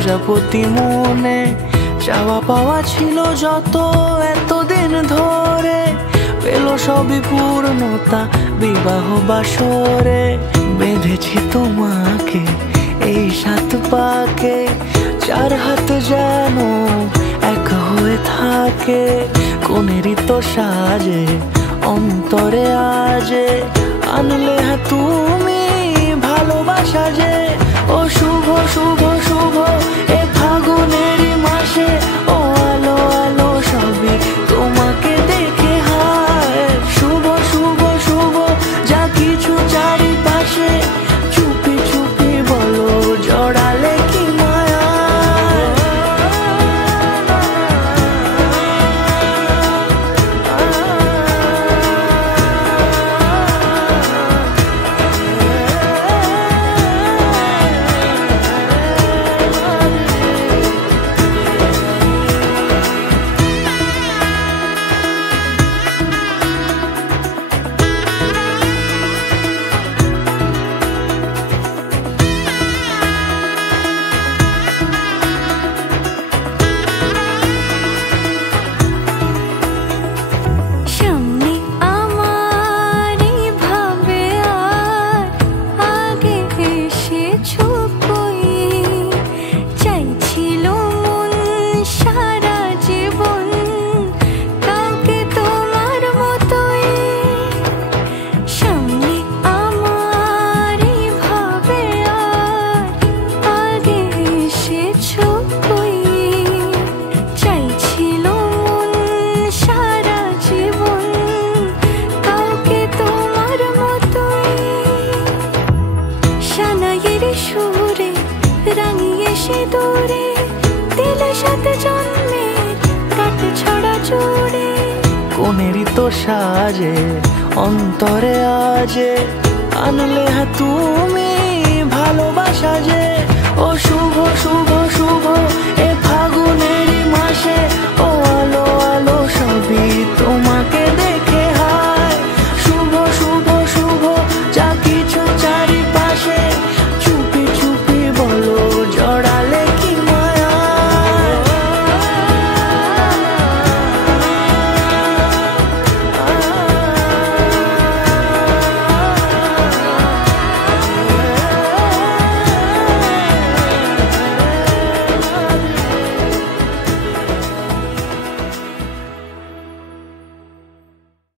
প্রজাপতি মনে চাওয়া পাওয়া ছিল যত এতদিন ধরে, পেল সবই পূর্ণতা বিবাহ বাসরে। বেঁধেছি তোমাকে এই 7 পাকে, 4 হাত যেন এক হয়ে থাকে। কোনেরই তো সাজে অন্তরে আজে, আনলে তুমি ভালোবাসা যে। ও শুভ শুভ শুভ এ ফাগুনেরই মাসে, ও আলো আলো সবই তোমাকে দেখে হায়। শুভ শুভ শুভ যা কিছু চারিপাশে, চুপি চুপি বলো জড়ালে কি মায়া। সুরে রাঙিয়ে সে দূরে দিলে 7 জন্মের কাট ছড়া জোড়ে। কোনেরই তো সাজে অন্তরে আজে, আনলে তুমি ভালোবাসা যে। ও শুভ শুভ শুভ এ ফাগুনেরই মাসে,